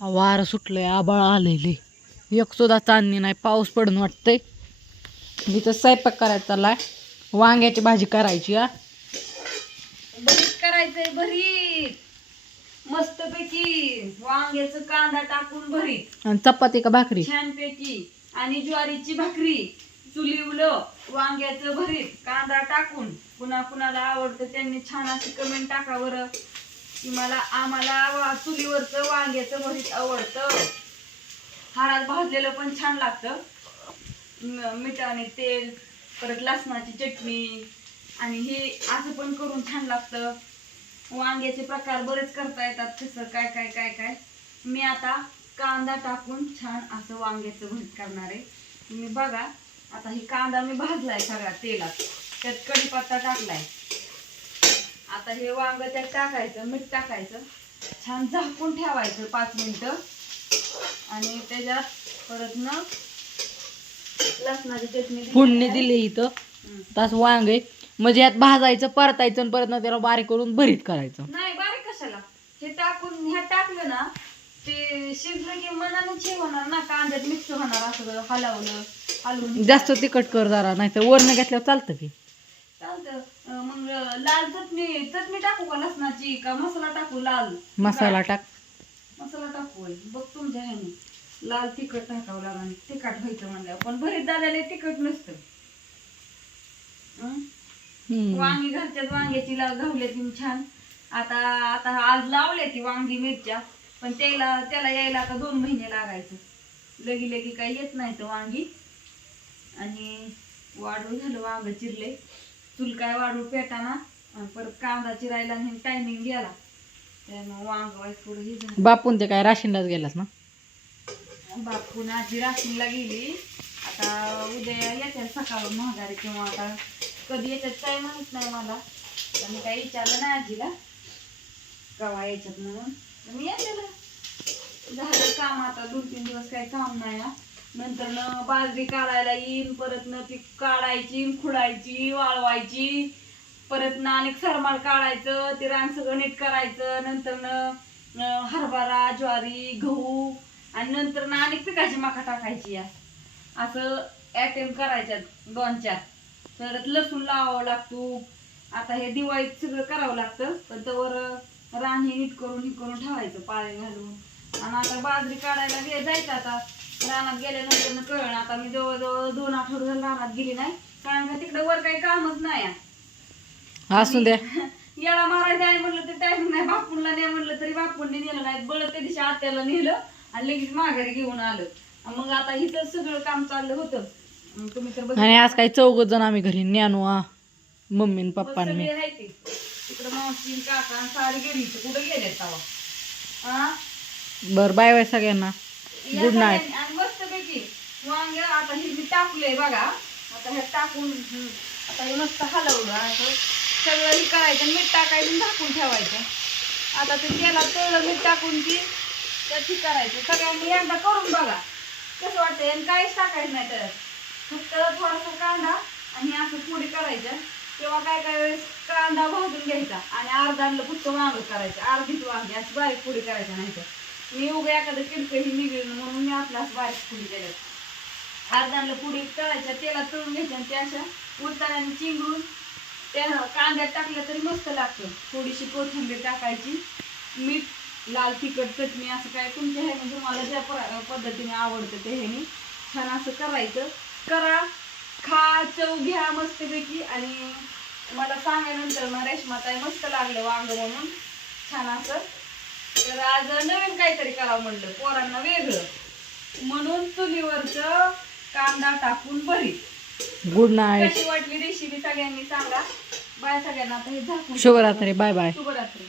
वारं सुटलंय आबाळ आलेले एक सुद्धा चांदणी नाही पाऊस पडून वाटतंय. इथं स्वयंपाक करायचा चाललाय. वांग्याची भाजी करायची हा. भरीत करायचंय भरीत. मस्तपैकी वांग्याचं कांदा टाकून भरीत. आणि चपाती का भाकरी? छानपैकी. आणि ज्वारीची भाकरी. चुलिवलं वांग्याचं भरीत कांदा टाकून. कुणा कुणाला आवडतं त्यांनी छान अशी कमेंट टाका बरं. की मला आम्हाला चुलीवरचं वांग्याचं भरीत आवडतं. हारात भाजलेलं पण छान लागतं. मिठाने तेल परत लसणाची चटणी आणि हे असं पण करून छान लागतं. वांग्याचे प्रकार बरेच करता येतात कसं काय काय काय काय. मी आता कांदा टाकून छान असं वांग्याचं भरीत करणार आहे. तुम्ही बघा आता ही कांदा मी भाजलाय सगळ्या तेलात. त्यात कढीपत्ता टाकलाय. आता हे वांग त्यात टाकायचं मीठ टाकायचं. छान झाकून ठेवायचं पाच मिनिटं. आणि त्याच्यात परत ना लसणाची चटणी दिली फोडणी आहे. दिली इथं. तास वांगे म्हणजे यात भाजायचं परतायचं आणि परत ना त्याला बारीक करून भरीत करायचं. नाही बारीक कशाला? हे टाकून ह्या टाकलं ना ते शिजलं की मनानेच हे होणार ना कांद्यात मिक्स होणार असं हलवलं हलवून. जास्त तिखट कर जरा नाही तर वरण घेतल्यावर चालतं की. मग लाल चटणी चटणी टाकू का लसणाची का मसाला टाकू लाल? मसाला टाक. मसाला टाकू होय. बघ तुमच्या ह्याने लाल तिखट टाकावं लागेल तिखट व्हायचं म्हणल्यावर. पण भरीत दादाला तिखट नसतं. हं? हम्म. वांगी घरच्याच वांग्याची ला घावले ती छान. आता आता आज लावले ती वांगी मिरच्या. पण त्याला त्याला यायला आता दोन महिने लागायचं. लगी लगी काही येत नाही तर वांगी. आणि वाढू झालं वांग चिरले. चूल काय वाढू पेटाना. आणि परत कांदा चिरायला टायमिंग गेला. त्यामुळे वांग वाईस थोडं हे झालं. बापून ते काय राशीनलाच गेलास ना? बापून आजी राशीनला गेली. आता उद्या येते सकाळ महागारी किंवा आता कधी येतात काय माहीत नाही मला. तर मी काही विचारलं नाही आजीला. कवा यायच्यात म्हणून. मी येते ना. झालं काम आता दोन तीन दिवस काही काम नाही नंतर न बाजरी काढायला येईन परत न ती काढायची खुडायची वाळवायची. परत ना अनेक सरमाळ काढायचं ते रान सगळं नीट करायचं नंतर न हरभरा ज्वारी गहू आणि नंतर ना अनेक पिकाची माखा टाकायची या. असं अटेम्प करायच्यात दोन चार. परत लसूण लावावं लागतो. आता हे दिवाळीत सगळं करावं लागतं पण त्यावर रान हे नीट करून हे करून ठेवायचं पाळे घालून. आणि आता बाजरी काढायला जायचं आता. रानात गेल्यानंतर न कळण आता मी जवळजवळ दोन आठवडे झाले रानात गेली नाही. कारण का तिकडे वर काही कामच नाही. असू द्या. याला मारायचं आहे म्हणलं तर टाइम नाही बापूंला नाही म्हणलं तरी बापूंनी नेलं नाही. बळ त्या दिवशी आत्याला नेलं आणि लगेच माघारी घेऊन आलं. मग आता इथं सगळं काम चाललं होतं. तुम्ही तर. आणि आज काही चौघ जण आम्ही घरी ज्ञानू आ मम्मी पप्पा मी सगळे तिकडं मावशी काका आणि सारे गेली कुठं गेले तवा? हा बर बाय बाय सगळ्यांना. या Good night. सगळ्यांनी- आणि मस्त पैकी वांग आता हे मी टाकलंय बघा आता हे टाकून आता हे मस्त हलवलं असं सगळं हे करायचं मीठ टाकायचं टाकून ठेवायचं. आता ते तेला तेवढं मीठ टाकून की त्यात करायचं. सगळ्यांनी एकदा करून बघा. कसं वाटतंय? आणि काहीच टाकायचं नाही तर फक्त थोडासा कांदा आणि हे असं पुढे करायचं. किंवा काय काय वेळेस कांदा भाजून घ्यायचा आणि अर्धांना फक्त वांग करायचं. अर्धीच वांगी अशी बारीक पुडी करायचं नाही तर. मी उगा एखादं किडकं ही निघेल म्हणून मी आपल्या असं बारीक पुडी केलं. अर्धांना पुडी तळायच्या तेलात तळून घ्यायच्या आणि त्या अशा उलताना चिंगळून त्या कांद्यात टाकल्या तरी मस्त लागतं. थोडीशी कोथिंबीर टाकायची मीठ लाल तिखट चटणी असं काय तुमच्या ह्याने तुम्हाला म्हणजे ज्या पद्धतीने आवडतं ते ह्याने छान असं करायचं. करा खा चव घ्या मस्तपैकी आणि मला सांगायनंतर ना रेशमाताई मस्त लागलं वांग म्हणून. छान असं. तर आज नवीन काहीतरी करावं म्हणलं पोरांना वेगळं. म्हणून चुलीवरचं कांदा टाकून बरी गुड नाईट कशी वाटली रेसिपी सगळ्यांनी सांगा. बाय सगळ्यांना. आता हे झाकून शुभरात्री. बाय बाय शुभरात्री.